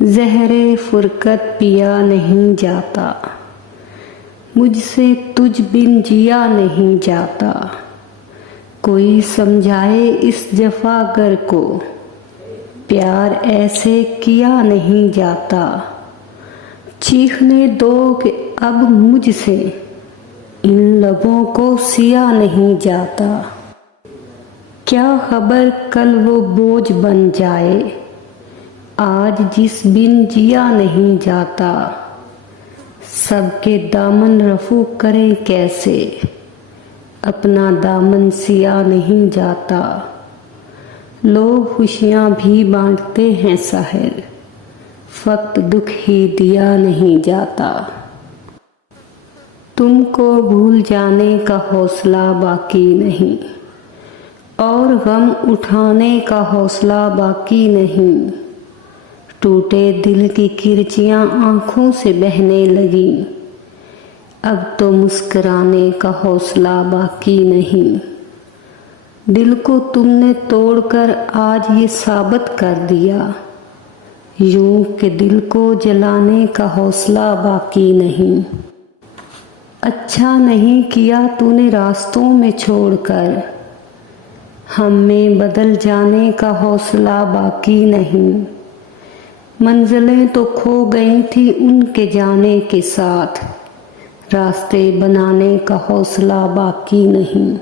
ज़हरे फुरकत पिया नहीं जाता, मुझसे तुझ बिन जिया नहीं जाता। कोई समझाए इस जफागर को, प्यार ऐसे किया नहीं जाता। चीखने दो कि अब मुझसे इन लबों को सिया नहीं जाता। क्या खबर कल वो बोझ बन जाए, आज जिस बिन जिया नहीं जाता। सबके दामन रफू करें कैसे, अपना दामन सिया नहीं जाता। लोग खुशियाँ भी बांटते हैं साहिर, फक्त दुख ही दिया नहीं जाता। तुमको भूल जाने का हौसला बाकी नहीं, और गम उठाने का हौसला बाकी नहीं। टूटे दिल की किरचियाँ आँखों से बहने लगी, अब तो मुस्कुराने का हौसला बाकी नहीं। दिल को तुमने तोड़कर आज ये साबित कर दिया, यूं कि दिल को जलाने का हौसला बाकी नहीं। अच्छा नहीं किया तूने रास्तों में छोड़कर, हम में बदल जाने का हौसला बाकी नहीं। मंजिलें तो खो गई थी उनके जाने के साथ, रास्ते बनाने का हौसला बाकी नहीं।